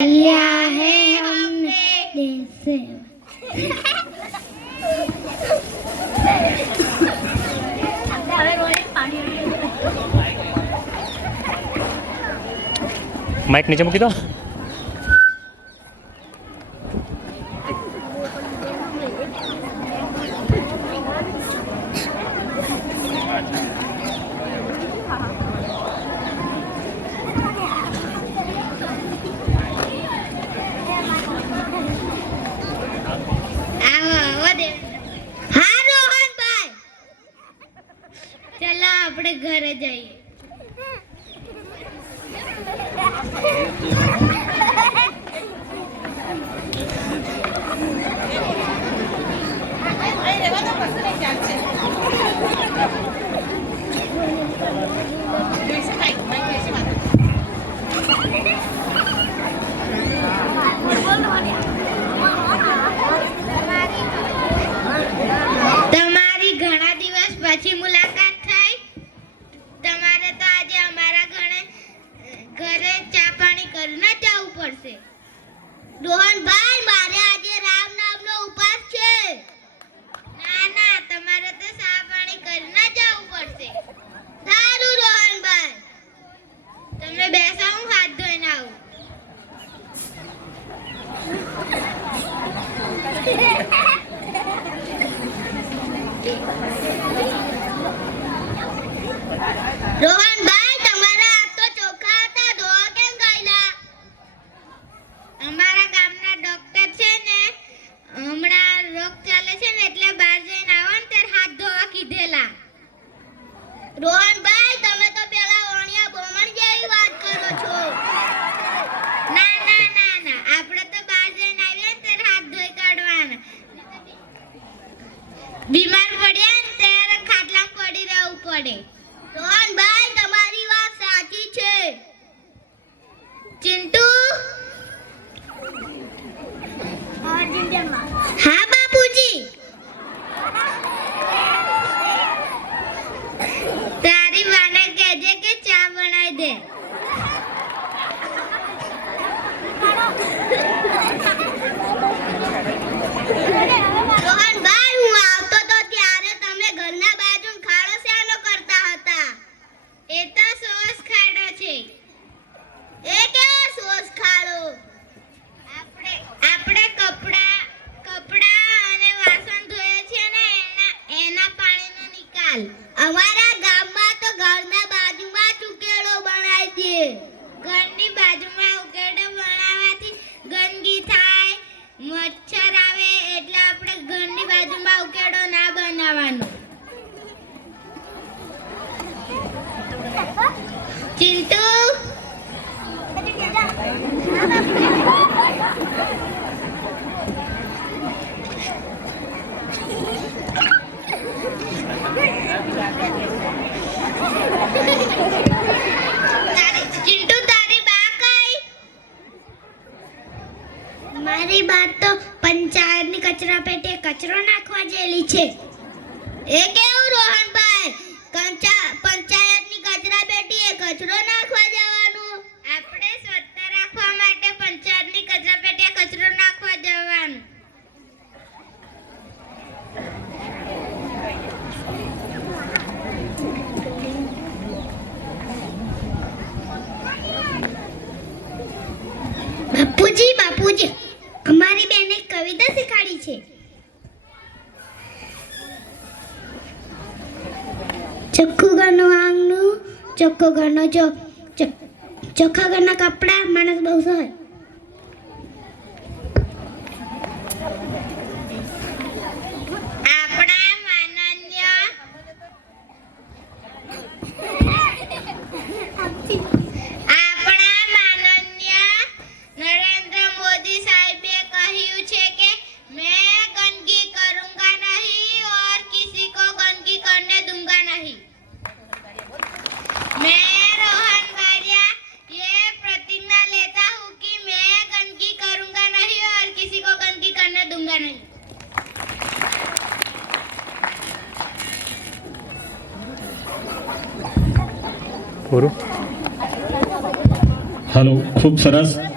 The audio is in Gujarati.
किया है हमने देश सेवा। माइक नीचे मूकी दो। हाँ रोहन भाई, चलो આપણે ઘરે જઈએ। તમારી ઘણા દિવસ પછી મુલાકાત થઈ। તમારે તો આજે અમારા ઘરે ચા પાણી કરીને જવું પડશે। રોહનભાઈ, મારે આજે રામ નામનો ઉપવાસ છે। ના ના, તમારે તો ચા પાણી કરીને જવું પડશે। સારું રોહનભાઈ, તમે બેસો, હું હાથ ધોઈને આવું। રોહનભાઈ, તમારા હાથ તો ચોખ્ખા હતા, ધોવા કેમ ગયેલા? અમારા ગામના ડોક્ટર છે ને, હમણાં રોગ ચાલે છે ને, એટલે બહાર જઈને આવો ને ત્યારે હાથ ધોવા કીધેલા। રોહનભાઈ, તમે તો પેલા ઓણિયા બોમણ જેવી વાત કરો છો। ના ના ના ના, આપણે તો બહાર જઈને આવીએ ને ત્યારે હાથ ધોઈ કાઢવાના। બીમાર પડ્યા ને ત્યારે ખાટલામાં પડી રહેવું પડે। રોહનભાઈ, તમારી વાત સાચી છે। ચિંટુ, હા બાપુજી, તારી વાને કહેજે કે ચા બનાવી દે। રોહનભાઈ, હું આવતો તો ત્યારે તમે ઘરના બાજુ ખાડો શાનો કરતા હતા? એ તો સોસ ખાડો છે। એ કેવો સોસ ખાડો? આપણે કપડા અને વાસણ ધોઈએ છીએ ને, એના પાણીનો નિકાલ। અમારા ગામમાં તો ઘરના બાજુમાં જ ઉકેડો બનાવી દે। ઘરની બાજુમાં ઉકેડો બનાવવાથી ગંદકી થાય, મચ્છર આવે, એટલે આપણે ઘરની બાજુમાં ઉકેડો ના બનાવવાનો। ચિંટુ, ચિંટુ, તારી બા કઈ? મારી બા તો પંચાયતની કચરા પેટીએ કચરો નાખવા જેલી છે। એ કેવું રોહનભાઈ? પંચાયતની કચરા પેટીએ કચરો નાખવા જવાનું? આપણે સ્વચ્છતા રાખવા માટે પંચાયતની કચરા પેટીએ કચરો નાખવા જવાનું। બાપુજી, અમારી બેને કવિતા શીખવાડી છે। ચોખ્ખું ઘરનું આંગણું, ચોખ્ખો ઘરનો ચોખ્ખા ઘરના કપડા, માણસ બહુ સહજ। પૂરું। હાલો, ખૂબ સરસ।